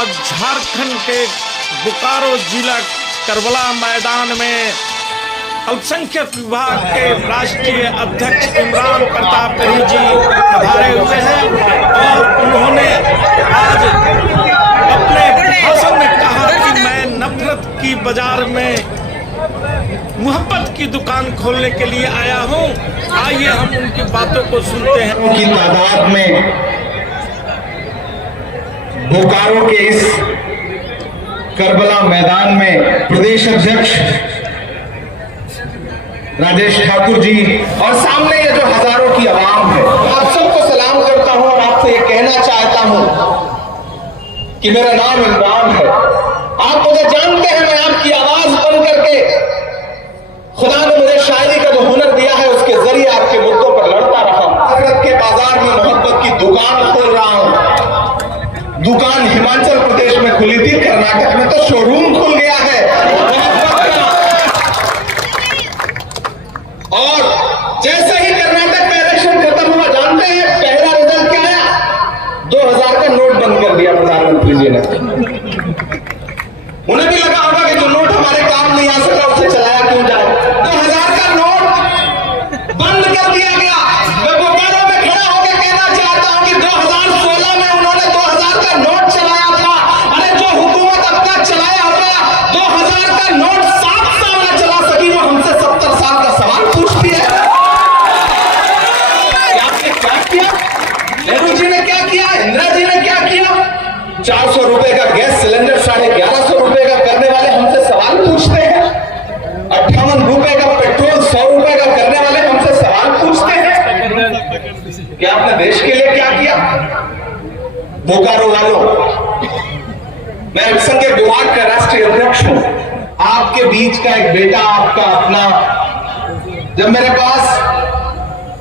आज झारखंड के बोकारो जिला करबला मैदान में अल्पसंख्यक विभाग के राष्ट्रीय अध्यक्ष इमरान प्रताप रही जी पधारे हुए हैं और उन्होंने आज अपने भाषण में कहा कि मैं नफरत की बाजार में मोहब्बत की दुकान खोलने के लिए आया हूं। आइए हम उनकी बातों को सुनते हैं। की तादाद में बोकारो के इस करबला मैदान में प्रदेश अध्यक्ष राजेश ठाकुर जी और सामने ये जो हजारों की आवाम है, आप सबको सलाम करता हूं और आपसे ये कहना चाहता हूं कि मेरा नाम इमरान है। आप मुझे जानते हैं, मैं आपकी आवाज बन करके खुदा ने मुझे शायरी का जो हुनर दिया है उसके जरिए आपके मुद्दों पर लड़ता रहा। नफरत के बाजार में मोहब्बत की दुकान खोल रहा हूं। दुकान हिमाचल प्रदेश में खुली थी, कर्नाटक में तो शोरूम खुल गया है। और जैसे ही कर्नाटक में इलेक्शन खत्म हुआ, जानते हैं पहला रिजल्ट क्या आया? 2000 का नोट बंद कर दिया प्रधानमंत्री जी ने। उन्हें भी लगा होगा कि जो नोट हमारे काम नहीं आ सका उसे चलाया क्यों जाए। 2000 का नोट बंद कर दिया गया। मैं बोकारो में खड़ा होकर कहना चाहता हूं कि 2016 में उन्होंने 2000 का नोट चलाया था। अरे जो हुकूमत अब तक चलाया होगा 2000 का नोट 7 साल में चला सकी, वो हमसे 70 साल का सवाल पूछती है। आपने क्या किया? नेहरू जी ने क्या किया? इंदिरा जी ने क्या किया? 400 रुपए का गैस सिलेंडर 1150 रुपए का करने वाले हमसे सवाल पूछते हैं। 58 रुपए का पेट्रोल 100 रुपए का करने वाले हमसे सवाल पूछते हैं कि आपने देश के लिए क्या किया? बोकारो वालों, मैं अल्पसंख्यक विभाग का राष्ट्रीय अध्यक्ष हूं। आपके बीच का एक बेटा, आपका अपना, जब मेरे पास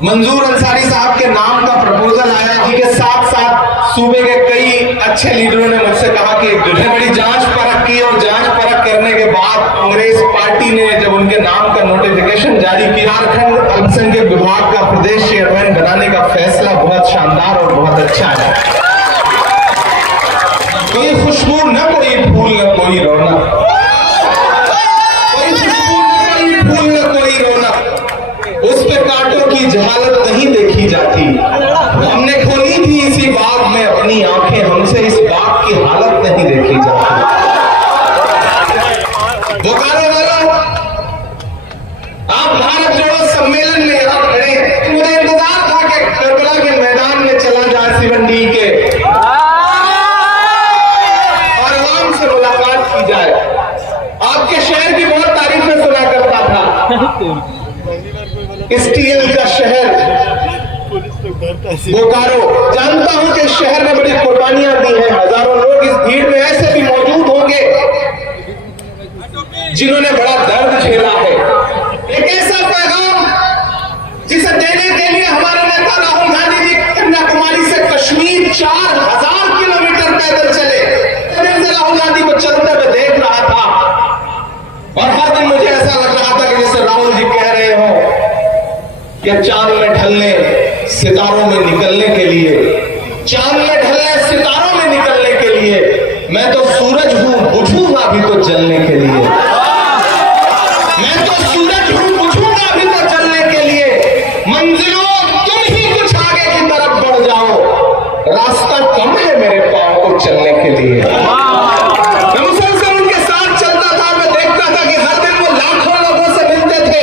मंजूर अंसारी साहब के नाम का प्रपोजल आया के साथ साथ सूबे के कई अच्छे लीडरों ने मुझसे कहा कि बड़ी जांच परख की और जांच परख करने के बाद कांग्रेस पार्टी ने जब उनके नाम का नोटिफिकेशन जारी किया, झारखंड अल्पसंख्यक विभाग का प्रदेश चेयरमैन बनाने का फैसला बहुत शानदार और बहुत अच्छा है। कोई खुशबू न कोई फूल न कोई रौनक, कोई खुशबू न कोई फूल न कोई रौनक, उस पे कांटों की जहालत नहीं देखी जाती। हमने खोली थी इसी बाग में अपनी आंखें, हमसे इस बाग की हालत नहीं देखी जाती। बोकारो वालों, आप भारत जोड़ो सम्मेलन में यहां खड़े, मुझे इंतजार था कि करबला के मैदान में चला जाए सिवंडी के और आवाम से मुलाकात की जाए। आपके शहर की बहुत तारीफें सुना करता था। स्टील का शहर बोकारो, जानता हूं कि इस शहर ने बड़ी कुर्बानियां दी हैं। हजारों लोग इस भीड़ में ऐसे भी मौजूद होंगे जिन्होंने बड़ा दर्द झेला है। एक ऐसा पैगाम जिसे देने के लिए हमारे नेता राहुल गांधी जी कन्याकुमारी से कश्मीर 4000 किलोमीटर पैदल चले। राहुल गांधी को चलते हुए देख रहा था और हर दिन मुझे ऐसा लग रहा था कि जैसे राहुल जी कह रहे हो कि चांद में ढलने सितारों में निकलने के लिए, चांद में ढलने सितारों में निकलने के लिए मैं तो सूरज हूं, बुझूंगा भी तो जलने के लिए। मैं तो सूरज हूं, बुझूंगा भी तो जलने के लिए। मंजिलों तुम ही कुछ आगे की तरफ बढ़ जाओ, रास्ता कम है मेरे पांव को चलने के लिए। मैं मुसलसल उनके साथ चलता था, मैं देखता था कि हर दिन वो लाखों लोगों से मिलते थे,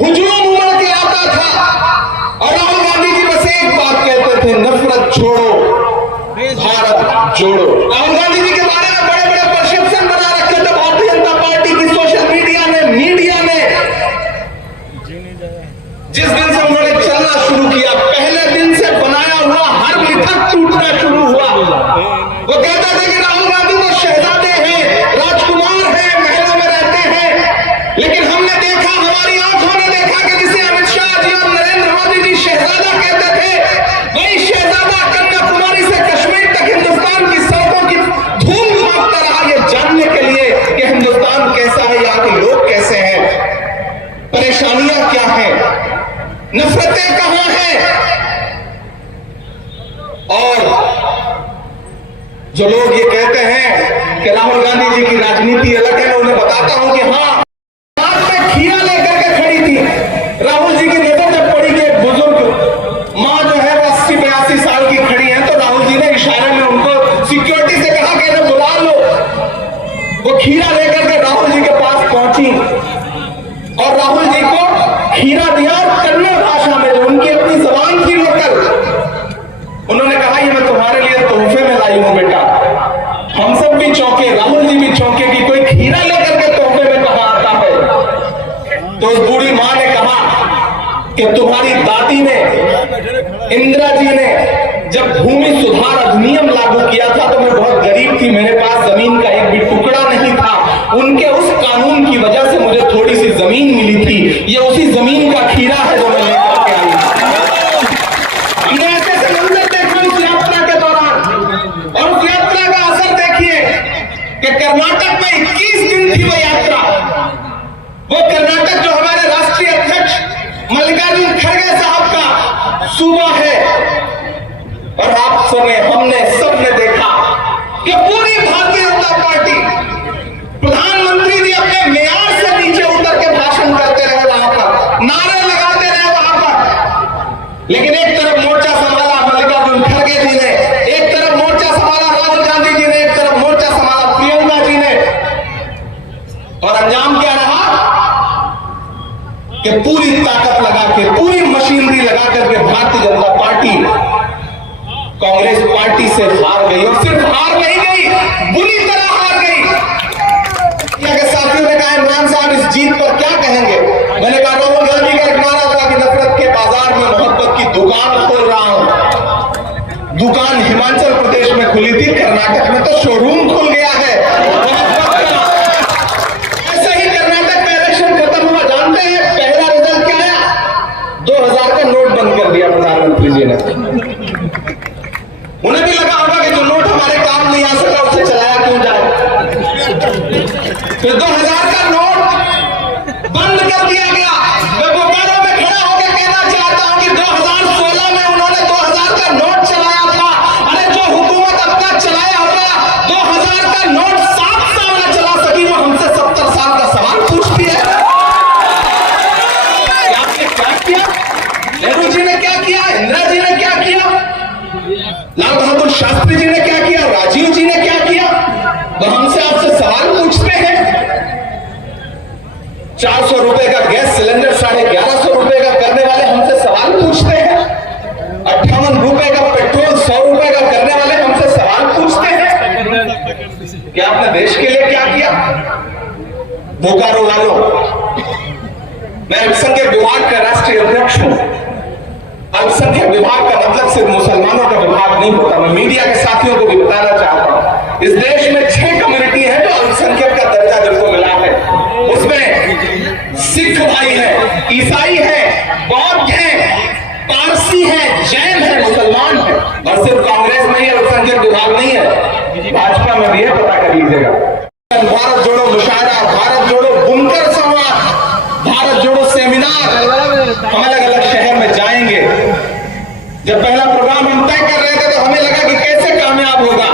हुजूम उमड़ के आता था और राहुल गांधी जी बस एक बात कहते थे, नफरत छोड़ो, भारत जोड़ो। राहुल गांधी जी के बारे में बड़े बड़े परसेप्शन बना रखे थे भारतीय जनता पार्टी की सोशल मीडिया ने, जिस दिन से उन्होंने चलना शुरू किया, पहले दिन से बनाया हुआ हर मिथक टूटना शुरू हुआ। वो कहते थे कि राहुल गांधी तो शहजादे हैं, राजकुमार हैं, महलों में रहते हैं, लेकिन हमने देखा, हमारी आंखों ने देखा कि जिसे अमित शाह जी और नरेंद्र मोदी जी शहजादा कहते थे, वही शहजादा कन्याकुमारी से कश्मीर तक हिंदुस्तान की सड़कों की धूम भागता रहा, ये जानने के लिए कि हिंदुस्तान कैसा है, यहाँ के लोग कैसे हैं, परेशानियां क्या हैं, नफरतें कहां हैं। और जो लोग ये कहते हैं कि राहुल गांधी जी की राजनीति अलग है, मैं उन्हें बताता हूं कि हाँ, हाथ में खीरा लेकर के खड़ी थी। राहुल जी की नजर जब पड़ी कि एक बुजुर्ग माँ जो है वो 80-82 साल की खड़ी है, तो राहुल जी ने इशारे में उनको सिक्योरिटी से कहा कि इन्हें बुला लो। वो खीरा लेकर के राहुल जी के पास पहुंची और राहुल जी को खीरा दिया, कन्नड़ भाषा में, जो उनकी अपनी जबान थी लोकल। उन्होंने कहा ये मैं तुम्हारे लिए तोहफे में लाई हूं बेटा। हम सब भी चौंके, राहुल जी भी चौंके कि कोई खीरा लेकर के तोहफे में कहां आता है। तो उस बूढ़ी मां ने कहा कि तुम्हारी दादी ने, इंदिरा जी ने जब भूमि सुधार अधिनियम लागू किया था तो मैं बहुत गरीब थी, मेरे पास जमीन का एक भी टुकड़ा नहीं था। उनके उस कानून की वजह से मुझे थोड़ी सी जमीन मिली थी। ये उसी जमीन का खीरा है जो मैं लेकर के आई। हमने ऐसे से मंजर देखे उस यात्रा के दौरान, और उस यात्रा का असर देखिए कि कर्नाटक में 21 दिन थी वो यात्रा। वो कर्नाटक जो हमारे राष्ट्रीय अध्यक्ष मल्लिकार्जुन खड़गे साहब का सूबा है, और आप सबने, हमने सबने देखा कि पूरी भारतीय जनता पार्टी, प्रधानमंत्री जी अपने मेयार से नीचे उतर के भाषण करते रहे वहां पर, नारे लगाते रहे वहां पर। लेकिन एक तरफ मोर्चा संभाला मल्लिकार्जुन खड़गे जी ने, एक तरफ मोर्चा संभाला राहुल गांधी जी ने, एक तरफ मोर्चा संभाला प्रियंका जी ने, और अंजाम क्या रहा कि पूरी ताकत लगा के, पूरी मशीनरी लगा करके भारतीय जनता पार्टी कांग्रेस पार्टी से हार गई। और सिर्फ हार नहीं गई, बुरी तरह हार गई। के साथियों ने कहा इमरान साहब इस जीत पर क्या कहेंगे? मैंने कहा राहुल गांधी का एक नारा था कि नफरत के बाजार में मोहब्बत की दुकान खोल रहा हूं। दुकान हिमाचल प्रदेश में खुली थी, कर्नाटक में तो शोरूम खुल गया है। ऐसे ही कर्नाटक में इलेक्शन खत्म हुआ, जानते हैं पहला रिजल्ट क्या आया? 2000 का नोट बंद कर दिया प्रधानमंत्री जी ने। उन्हें भी लगा होगा कि जो नोट हमारे काम नहीं आ सका उसे चलाया क्यों जाए। फिर 2000 का नोट बंद कर दिया गया। मैं बोकारो में खड़ा होकर कहना चाहता हूं कि 2016 में उन्होंने 2000 का नोट चलाया था। अरे जो हुकूमत अपना चलाया होगा 2000 का नोट 7 साल में चला सकी, वो हमसे 70 साल का सवाल पूछती है। आपने क्या किया? नेहरू जी ने क्या किया? इंदिरा जी ने क्या किया? लाल बहादुर शास्त्री जी ने क्या किया? राजीव जी ने क्या किया? तो हमसे आपसे सवाल पूछते हैं। 400 रुपए का गैस सिलेंडर 1150 रुपए का करने वाले हमसे सवाल पूछते हैं। 58 रुपए का पेट्रोल 100 रुपए का करने वाले हमसे सवाल पूछते हैं कि आपने देश के लिए क्या किया? बोकारो वालों, मैं अल्पसंख्यक विभाग का राष्ट्रीय अध्यक्ष हूं। अल्पसंख्यक विभाग का मतलब सिर्फ मुसलमानों का विभाग नहीं होता। मैं मीडिया के साथियों को भी बताना चाहता हूं, इस देश में 6 कम्युनिटी है जो अल्पसंख्यक का दर्जा जिनको मिला है। उसमें सिख भाई है, ईसाई है, बौद्ध है, पारसी है, जैन है, मुसलमान है। और सिर्फ कांग्रेस में ही अल्पसंख्यक विभाग नहीं है, भाजपा में भी है, पता कर लीजिएगा। भारत जोड़ो मुशायरा, भारत जोड़ो बुनकर संवाद, भारत जोड़ो सेमिनार हम अलग अलग शहर में जाएंगे। जब पहला प्रोग्राम हम तय कर रहे थे तो हमें लगा कि कैसे कामयाब होगा,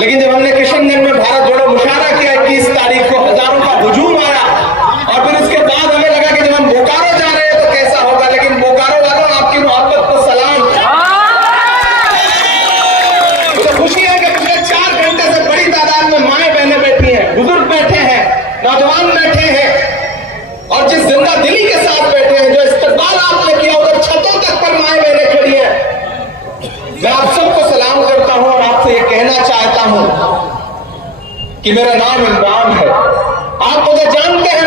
लेकिन जब हमने किशनगंज में भारत जोड़ो मुशायरा किया 21 तारीख को, हजारों का हुजूम आया। और फिर उसके बाद हमें लगा कि जब हम बोकारो जा रहे हैं तो कैसा होगा। लेकिन बोकारो वालों, आपकी मोहब्बत को सलाम। मुझे खुशी है कि पिछले 4 घंटे से बड़ी तादाद में माएं बहनें बैठी हैं, बुजुर्ग बैठे हैं, नौजवान बैठे हैं, और जिस जिंदा दिली के साथ बैठे हैं, जो इस्तकबाल आपने किया, उधर छतों तक पर माएं बहनें खड़ी हैं। मैं आप सबको सलाम करता हूं और आपसे ये कहना चाहता हूं कि मेरा नाम इमरान है। आप मुझे जानते हैं,